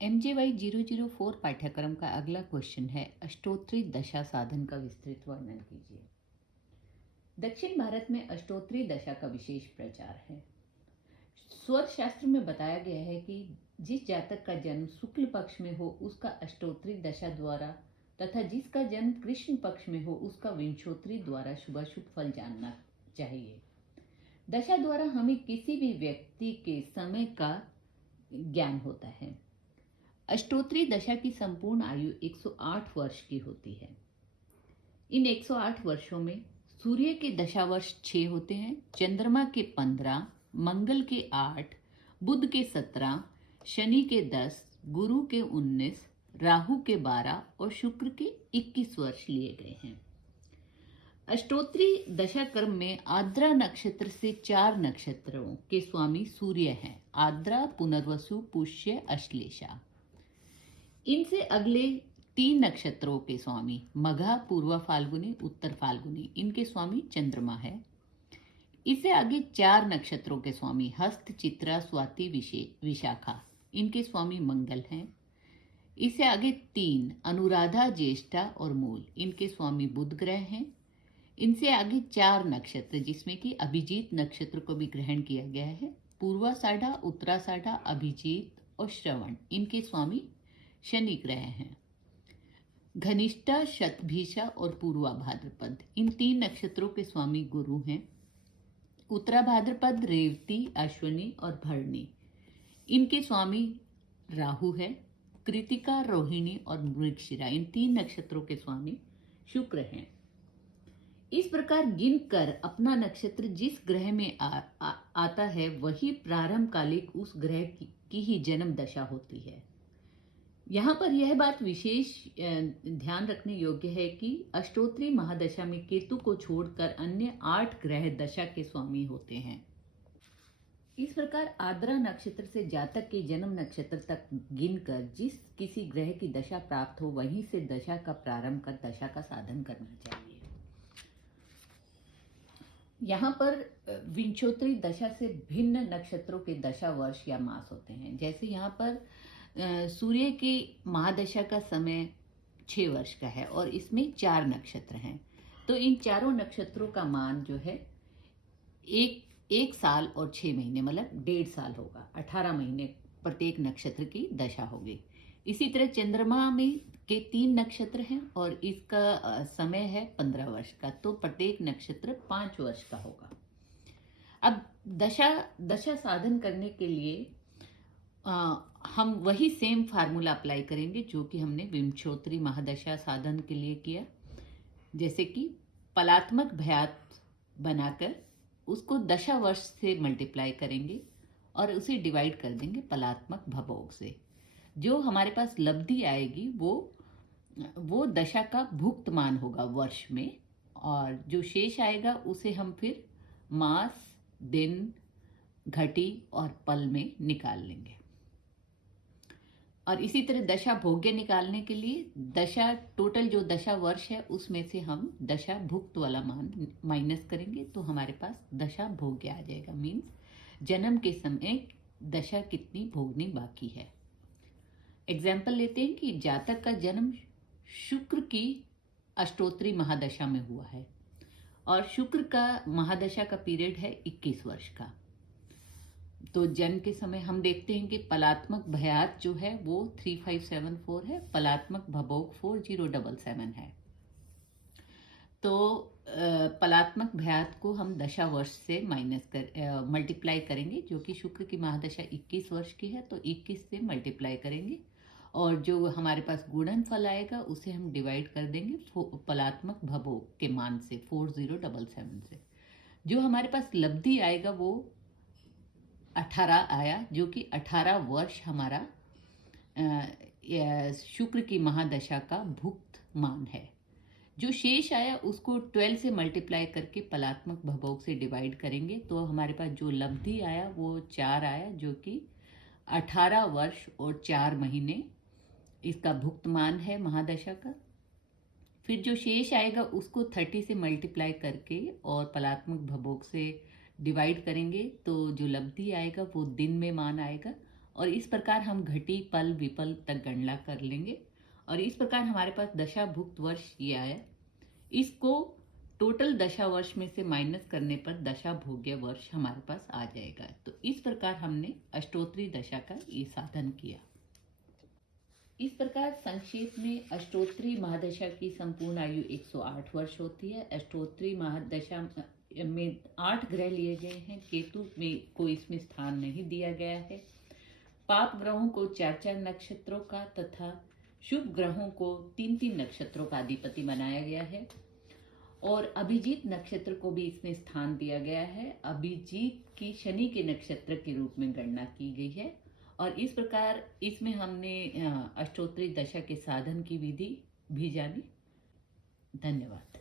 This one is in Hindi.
MJY 004 पाठ्यक्रम का अगला क्वेश्चन है, अष्टोत्तरी दशा साधन का विस्तृत वर्णन कीजिए। दक्षिण भारत में अष्टोत्तरी दशा का विशेष प्रचार है। स्वर शास्त्र में बताया गया है कि जिस जातक का जन्म शुक्ल पक्ष में हो उसका अष्टोत्तरी दशा द्वारा तथा जिसका जन्म कृष्ण पक्ष में हो उसका विंशोत्तरी द्वारा शुभाशुभ फल जानना चाहिए। दशा द्वारा हमें किसी भी व्यक्ति के समय का ज्ञान होता है। अष्टोत्तरी दशा की संपूर्ण आयु 108 वर्ष की होती है। इन 108 वर्षों में सूर्य के दशा वर्ष 6 होते हैं, चंद्रमा के 15, मंगल के 8, बुध के 17, शनि के 10, गुरु के 19, राहु के 12 और शुक्र के 21 वर्ष लिए गए हैं। अष्टोत्तरी दशा क्रम में आद्रा नक्षत्र से 4 नक्षत्रों के स्वामी सूर्य हैं। आद्रा, पुनर्वसु, पुष्य, अश्लेषा। इनसे अगले 3 नक्षत्रों के स्वामी मघा, पूर्वा फाल्गुनी, उत्तर फाल्गुनी, इनके स्वामी चंद्रमा है। इससे आगे 4 नक्षत्रों के स्वामी हस्त, चित्रा, स्वाति, विशाखा, इनके स्वामी मंगल हैं। इससे आगे 3 अनुराधा, ज्येष्ठा और मूल, इनके स्वामी बुध ग्रह हैं। इनसे आगे 4 नक्षत्र जिसमें कि अभिजीत नक्षत्र को भी ग्रहण किया गया है, पूर्वाषाढ़ा, उत्तराषाढ़ा, अभिजीत और श्रवण, इनके स्वामी शनि ग्रह हैं। घनिष्ठा, शतभिषा और पूर्वा भाद्रपद, इन 3 नक्षत्रों के स्वामी गुरु हैं। उत्तरा भाद्रपद, रेवती, अश्विनी और भरणी, इनके स्वामी राहु है। कृतिका, रोहिणी और मृगशिरा, इन 3 नक्षत्रों के स्वामी शुक्र हैं। इस प्रकार गिनकर अपना नक्षत्र जिस ग्रह में आता है वही प्रारंभ कालिक उस ग्रह की ही जन्म दशा होती है। यहाँ पर यह बात विशेष ध्यान रखने योग्य है कि अष्टोत्तरी महादशा में केतु को छोड़कर अन्य 8 ग्रह दशा के स्वामी होते हैं। इस प्रकार आद्रा नक्षत्र से जातक के जन्म नक्षत्र तक गिनकर जिस किसी ग्रह की दशा प्राप्त हो वहीं से दशा का प्रारंभ कर दशा का साधन करना चाहिए। यहाँ पर विंशोत्तरी दशा से भिन्न नक्षत्रों के दशा वर्ष या मास होते हैं। जैसे यहाँ पर सूर्य की महादशा का समय 6 वर्ष का है और इसमें 4 नक्षत्र हैं, तो इन चारों नक्षत्रों का मान जो है एक साल और 6 महीने, मतलब 1.5 साल होगा। 18 महीने प्रत्येक नक्षत्र की दशा होगी। इसी तरह चंद्रमा में के 3 नक्षत्र हैं और इसका समय है 15 वर्ष का, तो प्रत्येक नक्षत्र 5 वर्ष का होगा। अब दशा साधन करने के लिए हम वही सेम फार्मूला अप्लाई करेंगे जो कि हमने विंशोत्तरी महादशा साधन के लिए किया। जैसे कि पलात्मक भयात बनाकर उसको दशा वर्ष से मल्टीप्लाई करेंगे और उसे डिवाइड कर देंगे पलात्मक भभोग से। जो हमारे पास लब्धि आएगी वो दशा का भुक्त मान होगा वर्ष में, और जो शेष आएगा उसे हम फिर मास, दिन, घटी और पल में निकाल लेंगे। और इसी तरह दशा भोग्य निकालने के लिए दशा टोटल जो दशा वर्ष है उसमें से हम दशा भुक्त वाला मान माइनस करेंगे, तो हमारे पास दशा भोग्य आ जाएगा। मीन्स जन्म के समय दशा कितनी भोगनी बाकी है। एग्जाम्पल लेते हैं कि जातक का जन्म शुक्र की अष्टोत्तरी महादशा में हुआ है और शुक्र का महादशा का पीरियड है 21 वर्ष का, तो जन्म के समय हम देखते हैं कि पलात्मक भयात जो है वो 3574 है, पलात्मक भभोग 4077 है। तो पलात्मक भयात को हम दशा वर्ष से मल्टीप्लाई करेंगे, जो कि शुक्र की महादशा 21 वर्ष की है, तो 21 से मल्टीप्लाई करेंगे और जो हमारे पास गुणन फल आएगा उसे हम डिवाइड कर देंगे पलात्मक भभोग के मान से 4077 से। जो हमारे पास लब्धि आएगा वो 18 आया, जो कि 18 वर्ष हमारा शुक्र की महादशा का भुक्त मान है। जो शेष आया उसको 12 से मल्टीप्लाई करके पलात्मक भभोग से डिवाइड करेंगे, तो हमारे पास जो लब्धि आया वो 4 आया, जो कि 18 वर्ष और 4 महीने इसका भुक्त मान है महादशा का। फिर जो शेष आएगा उसको 30 से मल्टीप्लाई करके और पलात्मक भभोग से डिवाइड करेंगे, तो जो लब्धि आएगा वो दिन में मान आएगा और इस प्रकार हम घटी पल विपल तक गणना कर लेंगे और इस प्रकार हमारे पास दशा भुक्त वर्ष ये आया। इसको टोटल दशा वर्ष में से माइनस करने पर दशा भोग्य वर्ष हमारे पास आ जाएगा। तो इस प्रकार हमने अष्टोत्तरी दशा का ये साधन किया। इस प्रकार संक्षेप में अष्टोत्तरी महादशा की संपूर्ण आयु 108 वर्ष होती है। अष्टोत्तरी महादशा में 8 ग्रह लिए गए हैं। केतु में को इसमें स्थान नहीं दिया गया है। पाप ग्रहों को 4-4 नक्षत्रों का तथा शुभ ग्रहों को 3-3 नक्षत्रों का अधिपति बनाया गया है और अभिजीत नक्षत्र को भी इसमें स्थान दिया गया है। अभिजीत की शनि के नक्षत्र के रूप में गणना की गई है और इस प्रकार इसमें हमने अष्टोत्तरी दशा के साधन की विधि भी जानी। धन्यवाद।